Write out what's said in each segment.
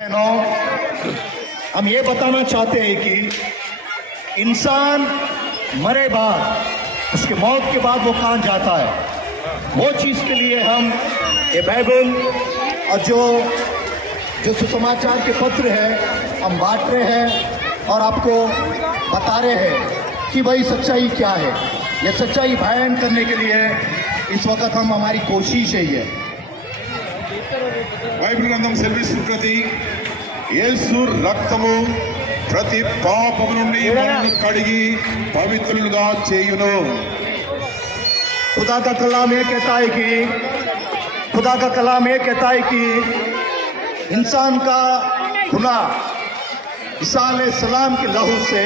हम ये बताना चाहते हैं कि इंसान मरे बाद उसके मौत के बाद वो कहाँ जाता है, वो चीज़ के लिए हम ये बाइबल और जो सुसमाचार के पत्र है हम बांट रहे हैं और आपको बता रहे हैं कि भाई सच्चाई क्या है। ये सच्चाई बयान करने के लिए इस वक्त हमारी कोशिश है। ये బైబిల్ గ్రంథం సెలవిస్తున్నది యేసు రక్తము ప్రతి పాపము నుండి మనల్ని కడిగి పవిత్రులుగా చేయును। खुदा का कलाम ये कहता है कि इंसान का गुनाह ईसा अलैहिस्सलाम के लहू से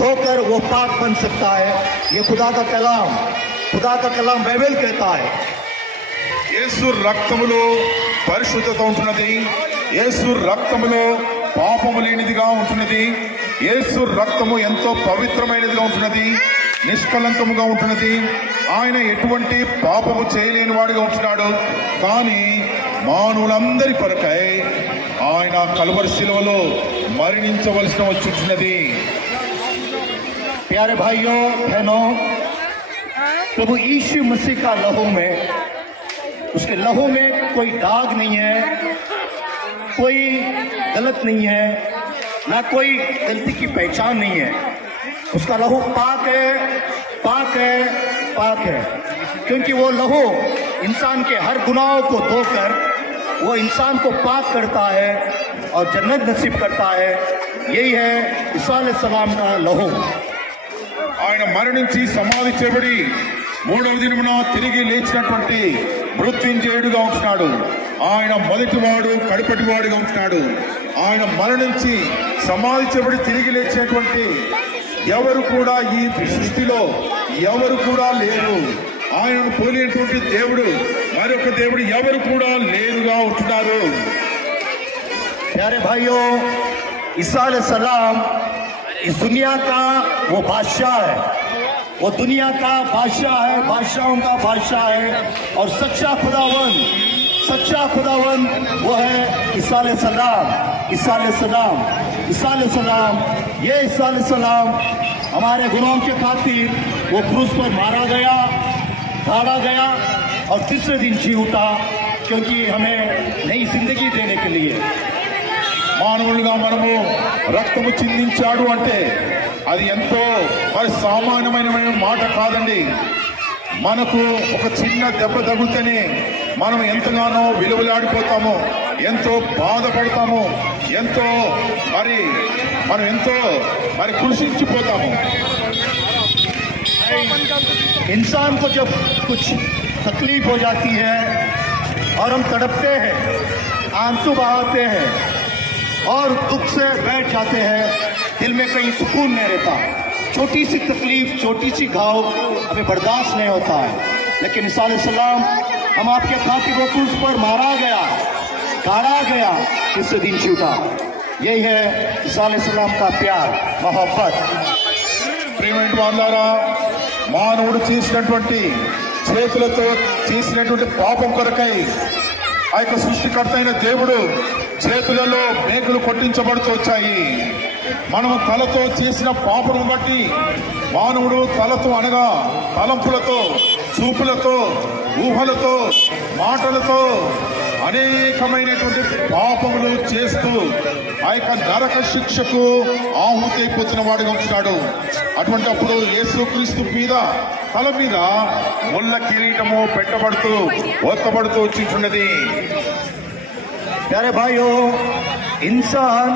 धोकर वो पाक बन सकता है। ये खुदा का कलाम बाइबल कहता है। యేసు రక్తములో పరిశుద్ధత ఉంటున్నది, యేసు రక్తములో పాపము లేనిదిగా ఉంటున్నది, యేసు రక్తము ఎంతో పవిత్రమైనదిగా ఉంటున్నది, నిష్కలంకముగా ఉంటున్నది। ఆయన ఎటువంటి పాపము చేయలేని వాడిగా ఉంటున్నాడు। కానీ మానవులందరి కొరకై ఆయన కల్వరి శిలువలో మరణించవలసిన వచ్చుచున్నది। प्यारे भाइयों बहनों, प्रभु यीशु मसीह का लहू में, उसके लहू में कोई दाग नहीं है, कोई गलत नहीं है, ना कोई गलती की पहचान नहीं है। उसका लहू पाक है, क्योंकि वो लहू इंसान के हर गुनाहों को धोकर वो इंसान को पाक करता है और जन्नत नसीब करता है। यही है ईसा अलैहिस्सलाम का लहू। ఆయన మరణించి సమాధి చేయబడి మూడవ దినమున తిరిగి లేచినటువంటి మృత్యుంజయుడుగా ఉంటున్నాడు। ఆయన మొదటివాడు కడపటివాడుగా ఉంటున్నాడు। ఆయన మరణించి సమాధి చేయబడి తిరిగి లేచినటువంటి ఎవరు కూడా ఈ సృష్టిలో ఎవరు కూడా లేరు। ఆయనను పోలినటువంటి దేవుడు మరొక దేవుడు ఎవరు కూడా లేరుగా ఉంటున్నారు। प्यारे भाइयों, ईसा अलैहिस्सलाम इस दुनिया का वो बादशाह है, वो दुनिया का बादशाह है, बादशाहों का बादशाह है। और सच्चा खुदावन वो है ईसा अलैहिस्सलाम। ये ईसा अलैहिस्सलाम हमारे गुनाहों के खातिर वो क्रूस पर मारा गया, गाड़ा गया और तीसरे दिन जी उठा, क्योंकि हमें नई जिंदगी देने के लिए। మానవులుగా మనము రక్తము చిందించాడు అంటే అది ఎంతో మరి సామాన్యమైన మాట కాదండి। మనకు ఒక చిన్న దెబ్బ తగిలితేనే మనం ఎంతగానో విలువలాడిపోతాము, ఎంతో బాధపడతాము, మనం ఎంతో కృషించిపోతాము। इंसान को जब कुछ तकलीफ हो जाती है और हम तड़पते हैं, आंसू बहाते हैं और दुख से बैठ जाते हैं, दिल में कहीं सुकून नहीं रहता। छोटी सी तकलीफ, छोटी सी घाव हमें बर्दाश्त नहीं होता है। लेकिन ईसा अलैहिस्सलाम हम आपके खातिर वो क्रूस पर मारा गया, गाड़ा गया, तीसरे दिन जी उठा। यही है ईसा अलैहिस्सलाम का प्यार, मोहब्बत। ప్రియమైన వాళ్ళారా, మానవుడు చేసినటువంటి చేతులతో చేసినటువంటి పాపం కొరకై ఆ యొక్క సృష్టికర్త అయిన దేవుడు చేతులలో మేకులు కొట్టించబడుతూ వచ్చాయి। మనము తలతో చేసిన పాపను బట్టి మానవుడు తలతో అనగా తలంపులతో, చూపులతో, ఊహలతో, మాటలతో అనేకమైనటువంటి పాపములు చేస్తూ ఆ యొక్క నరక శిక్షకు ఆహుతి అయిపోతున్న వాడిగా ఉంటున్నాడు। అటువంటి అప్పుడు యేసుక్రీస్తు మీద తల మీద ముళ్ళ కిరీటము పెట్టబడుతూ ఒత్తబడుతూ వచ్చింటున్నది। प्यारे भाइयों, इंसान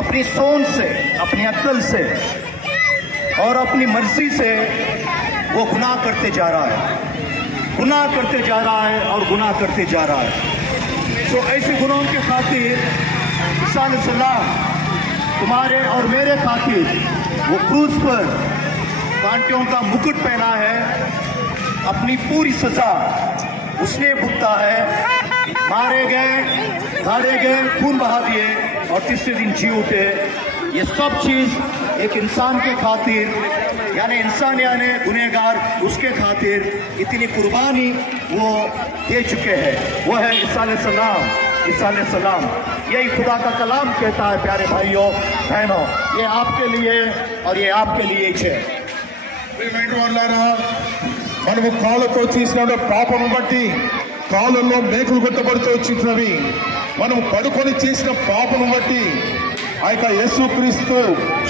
अपनी सोच से, अपनी अक्ल से और अपनी मर्जी से वो गुनाह करते जा रहा है और गुनाह करते जा रहा है। तो ऐसे गुनाहों के खातिर ईसा अलैहिस्सलाम तुम्हारे और मेरे खातिर वो क्रूस पर कांटों का मुकुट पहना है, अपनी पूरी सजा उसने भुगता है। मारे गए, गाड़े गए, खून बहा दिए और तीसरे दिन जी उठे। ये सब चीज एक इंसान के खातिर यानी इंसान यानी गुनहगार, उसके खातिर इतनी कुर्बानी वो दे चुके हैं। वो है ईसा अलैहिस्सलाम। यही खुदा का कलाम कहता है प्यारे भाइयों बहनों, ये आपके लिए और ये आपके लिए है। మనము కాళ్ళతో చేసిన పాపము బట్టి కాళ్ళల్లో మేకులు కొట్టబడుతూ వచ్చినవి, మనం పడుకొని చేసిన పాపము బట్టి ఆ యొక్క యేసుక్రీస్తు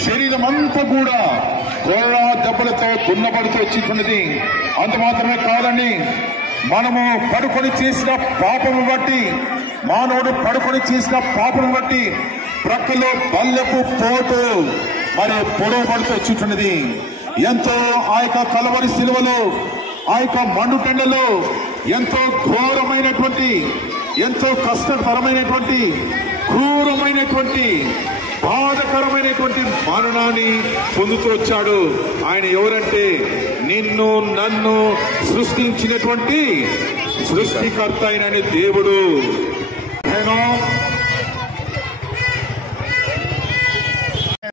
శరీరం అంతా కూడా గొర్ర దెబ్బలతో దున్నబడుతూ వచ్చినది. అంత మాత్రమే కాదండి, మనము పడుకొని చేసిన పాపము బట్టి, మానవుడు పడుకొని చేసిన పాపము బట్టి ప్రక్కలో బల్లెపు పోటు మరి పొడవబడుతూ వచ్చినది. ఎంతో ఆ యొక్క కలవరి శిలువలో, ఆ యొక్క మండుటెండలో ఎంతో ఘోరమైనటువంటి, ఎంతో కష్టతరమైనటువంటి, క్రూరమైనటువంటి, బాధకరమైనటువంటి మరణాన్ని పొందుతూ వచ్చాడు. ఆయన ఎవరంటే నిన్ను నన్ను సృష్టించినటువంటి సృష్టికర్త అయిన దేవుడు.